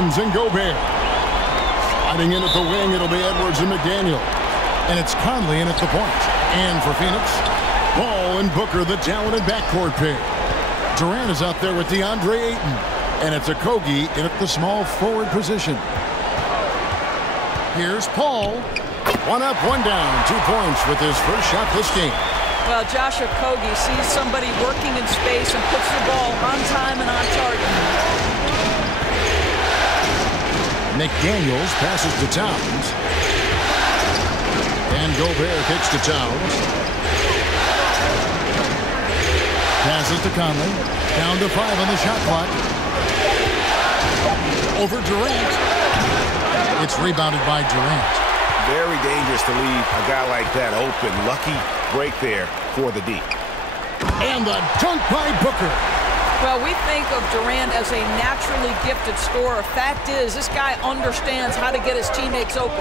Suns and Gobert. Sliding in at the wing, it'll be Edwards and McDaniel. And it's Conley in at the point. And for Phoenix, Ball and Booker, the talented backcourt pair. Durant is out there with DeAndre Ayton. And it's Okogie in at the small forward position. Here's Paul. One up, one down. 2 points with his first shot this game. Well, Josh Okogie sees somebody working in space and puts the ball on time and on target. McDaniels passes to Towns. And Gobert kicks to Towns. Passes to Conley. Down to 5 on the shot clock. Over Durant. It's rebounded by Durant. Very dangerous to leave a guy like that open. Lucky break there for the D. And the dunk by Booker. Well, we think of Durant as a naturally gifted scorer. Fact is, this guy understands how to get his teammates open.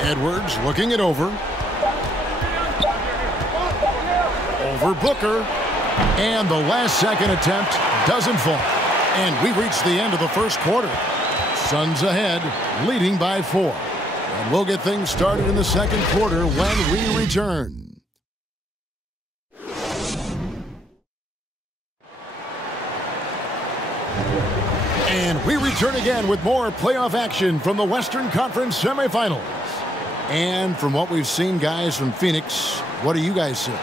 Edwards looking it over. Over Booker. And the last second attempt doesn't fall. And we reach the end of the first quarter. Suns ahead, leading by 4. And we'll get things started in the second quarter when we return. And we return again with more playoff action from the Western Conference semifinals. And from what we've seen, guys, from Phoenix, what do you guys see?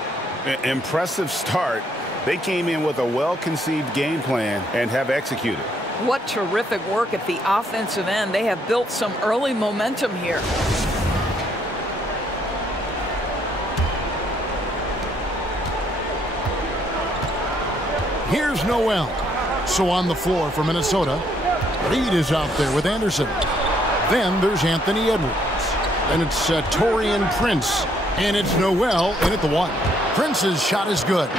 Impressive start. They came in with a well-conceived game plan and have executed. What terrific work at the offensive end. They have built some early momentum here. Here's Noel. So on the floor for Minnesota, Reed is out there with Anderson. Then there's Anthony Edwards. And it's Taurean Prince. And it's Noel in at the 1. Prince's shot is good.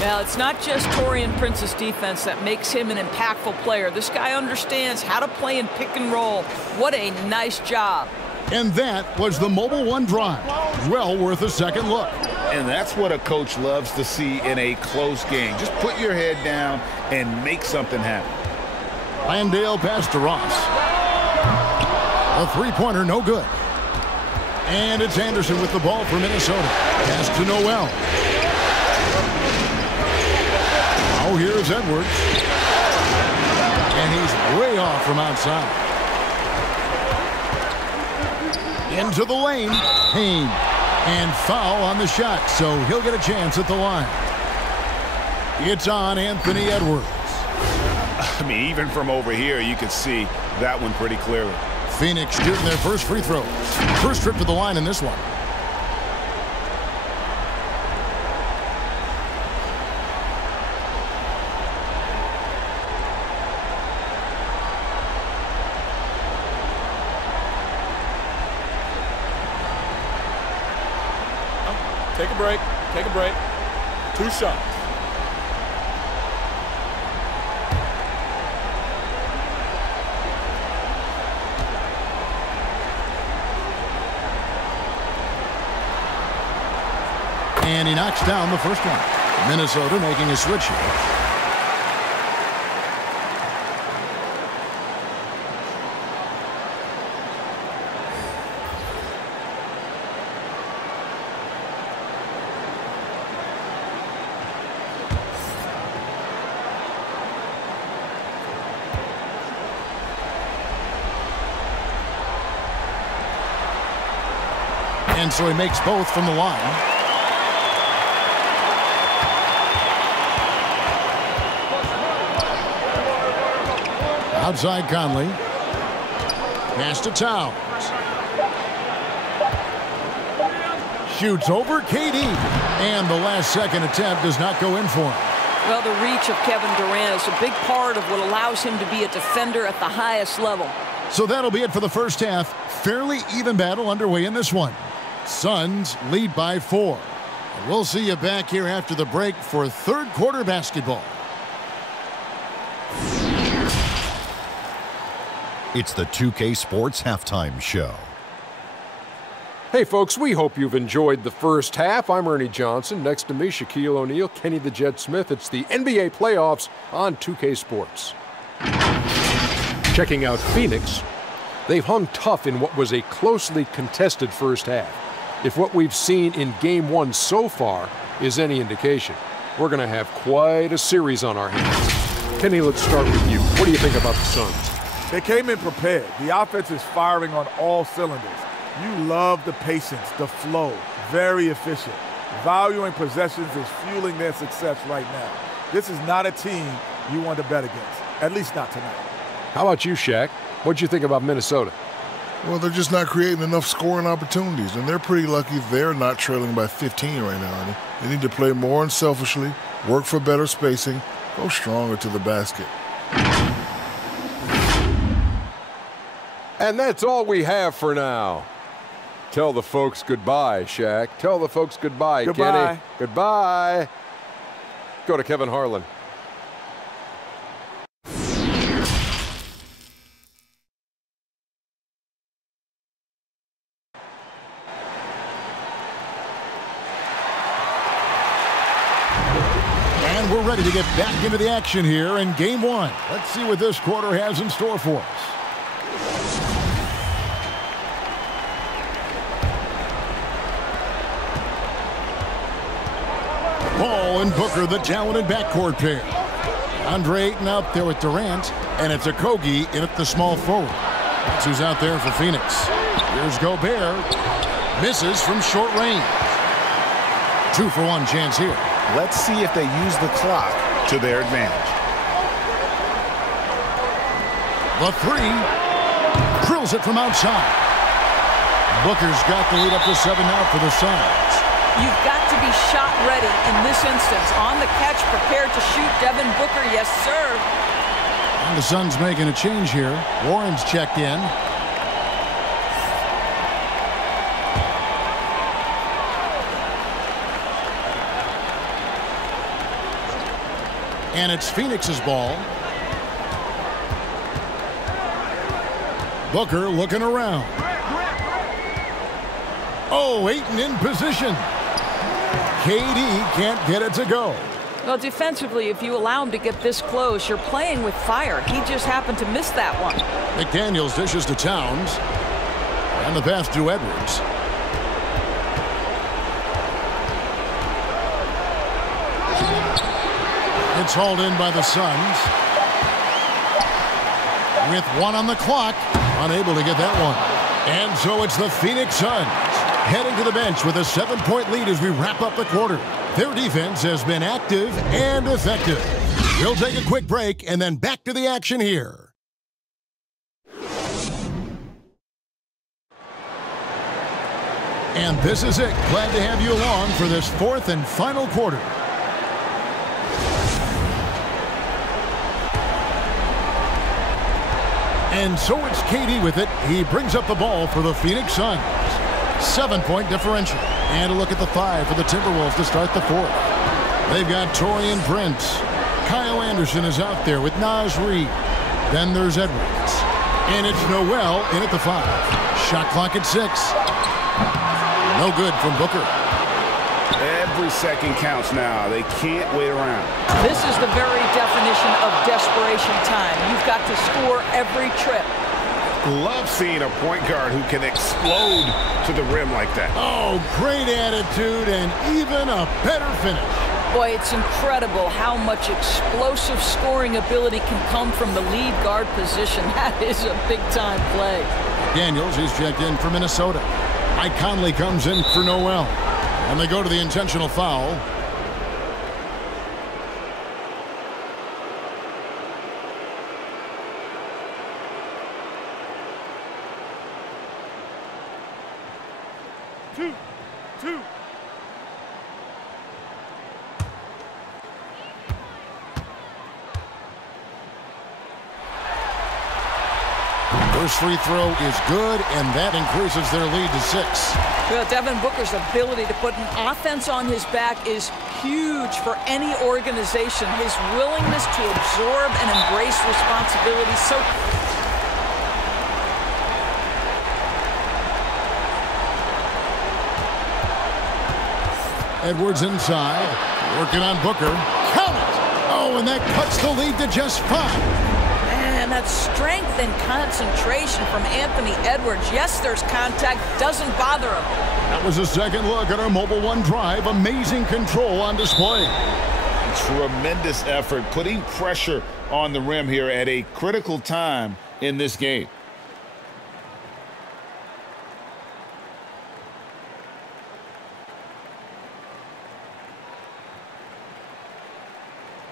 Well, it's not just Taurean Prince's defense that makes him an impactful player. This guy understands how to play in pick and roll. What a nice job. And that was the Mobile One drive. Well worth a second look. And that's what a coach loves to see in a close game. Just put your head down and make something happen. Landale pass to Ross. A three-pointer, no good. And it's Anderson with the ball for Minnesota. Pass to Noel. Now here's Edwards. And he's way off from outside. Into the lane. Payne. And foul on the shot, so he'll get a chance at the line. It's on Anthony Edwards. I mean, even from over here, you can see that one pretty clearly. Phoenix shooting their first free throws. First trip to the line in this one. Take a break. Take a break. 2 shots. And he knocks down the first one. Minnesota making a switch here. And so he makes both from the line. Outside Conley. Pass to Towns. Shoots over KD. And the last second attempt does not go in for him. Well, the reach of Kevin Durant is a big part of what allows him to be a defender at the highest level. So that'll be it for the first half. Fairly even battle underway in this one. Suns lead by 4. We'll see you back here after the break for third quarter basketball. It's the 2K Sports Halftime Show. Hey folks, we hope you've enjoyed the first half. I'm Ernie Johnson. Next to me, Shaquille O'Neal, Kenny the Jet Smith. It's the NBA playoffs on 2K Sports. Checking out Phoenix, they've hung tough in what was a closely contested first half. If what we've seen in Game 1 so far is any indication, we're going to have quite a series on our hands. Kenny, let's start with you. What do you think about the Suns? They came in prepared. The offense is firing on all cylinders. You love the patience, the flow, very efficient. Valuing possessions is fueling their success right now. This is not a team you want to bet against, at least not tonight. How about you, Shaq? What'd you think about Minnesota? Well, they're just not creating enough scoring opportunities, and they're pretty lucky they're not trailing by 15 right now, Ernie. They need to play more unselfishly, work for better spacing, go stronger to the basket. And that's all we have for now. Tell the folks goodbye, Shaq. Tell the folks goodbye, Goodbye. Kenny. Goodbye. Go to Kevin Harlan. And we're ready to get back into the action here in Game 1. Let's see what this quarter has in store for us. Ball and Booker, the talented backcourt pair. Andre Ayton out there with Durant, and it's Okogie in at the small forward. That's who's out there for Phoenix. Here's Gobert. Misses from short range. 2-for-1 chance here. Let's see if they use the clock to their advantage. The three. Drills it from outside. Booker's got the lead up to 7 now for the Suns. You've got to be shot ready in this instance. On the catch, prepared to shoot. Devin Booker, yes, sir. And the Suns making a change here. Warren's checked in. And it's Phoenix's ball. Booker looking around. Oh, Ayton in position. KD can't get it to go. Well, defensively, if you allow him to get this close, you're playing with fire. He just happened to miss that one. McDaniels dishes to Towns. And the pass to Edwards. It's hauled in by the Suns. With 1 on the clock, unable to get that one. And so it's the Phoenix Suns heading to the bench with a 7-point lead as we wrap up the quarter. Their defense has been active and effective. We'll take a quick break and then back to the action here. And this is it. Glad to have you along for this 4th and final quarter. And so it's KD with it. He brings up the ball for the Phoenix Suns. 7-point differential. And a look at the 5 for the Timberwolves to start the 4th. They've got Taurean Prince. Kyle Anderson is out there with Naz Reid. Then there's Edwards. And it's Noel in at the 5. Shot clock at 6. No good from Booker. Every second counts now. They can't wait around. This is the very definition of desperation time. You've got to score every trip. Love seeing a point guard who can explode to the rim like that. Oh, great attitude and even a better finish. Boy, it's incredible how much explosive scoring ability can come from the lead guard position. That is a big-time play. Daniels is checked in for Minnesota. Mike Conley comes in for Noel. And they go to the intentional foul. Two. First free throw is good, and that increases their lead to 6. Well, Devin Booker's ability to put an offense on his back is huge for any organization. His willingness to absorb and embrace responsibility. So Edwards inside, working on Booker. Count it! Oh, and that cuts the lead to just 5. And that strength and concentration from Anthony Edwards. Yes, there's contact. Doesn't bother him. That was a second look at our Mobile One drive. Amazing control on display. Tremendous effort, putting pressure on the rim here at a critical time in this game.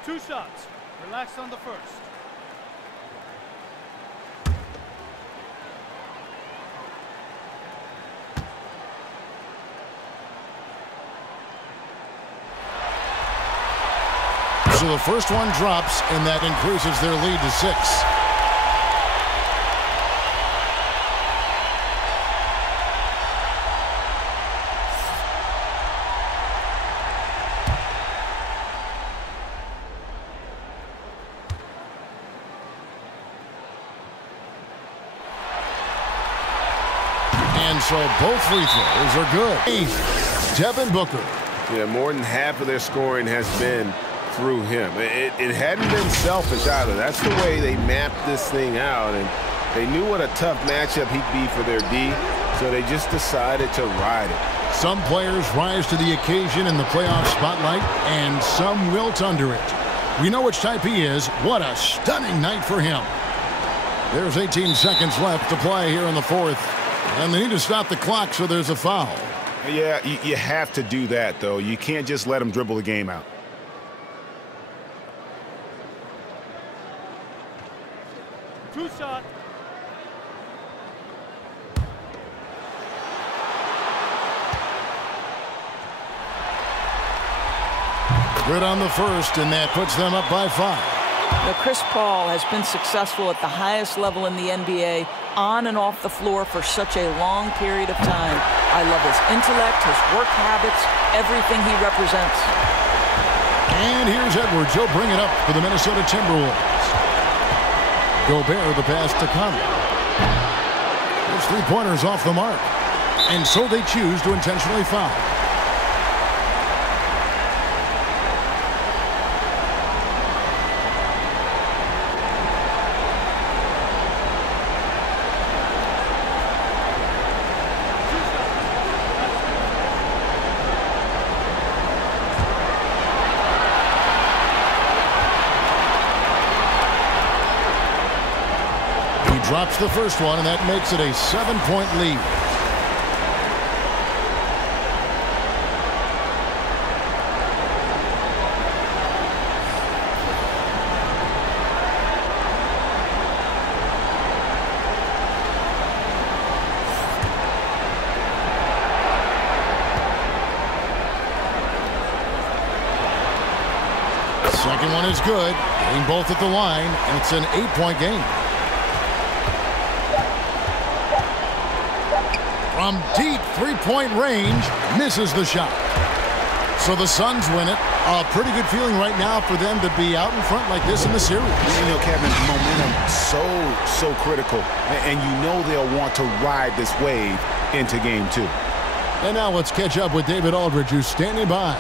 Two shots. Relax on the first. So the first one drops, and that increases their lead to 6. And so both free throws are good. Devin Booker. Yeah, more than half of their scoring has been through him. It hadn't been selfish either. That's the way they mapped this thing out, and they knew what a tough matchup he'd be for their D, so they just decided to ride it. Some players rise to the occasion in the playoff spotlight, and some wilt under it. We know which type he is. What a stunning night for him. There's 18 seconds left to play here in the 4th, and they need to stop the clock, so there's a foul. Yeah, you have to do that, though. You can't just let him dribble the game out. Two shot. Good on the first, and that puts them up by 5. Now, Chris Paul has been successful at the highest level in the NBA, on and off the floor for such a long period of time. I love his intellect, his work habits, everything he represents. And here's Edwards. He'll bring it up for the Minnesota Timberwolves. Gobert the pass to Conley. His three-pointers off the mark. And so they choose to intentionally foul. Drops the first one, and that makes it a 7-point lead. The second one is good, getting both at the line, and it's an 8-point game. From deep three-point range, misses the shot. So the Suns win it. A pretty good feeling right now for them to be out in front like this in the series. You know, Kevin, momentum so critical. And you know they'll want to ride this wave into game 2. And now let's catch up with David Aldridge, who's standing by.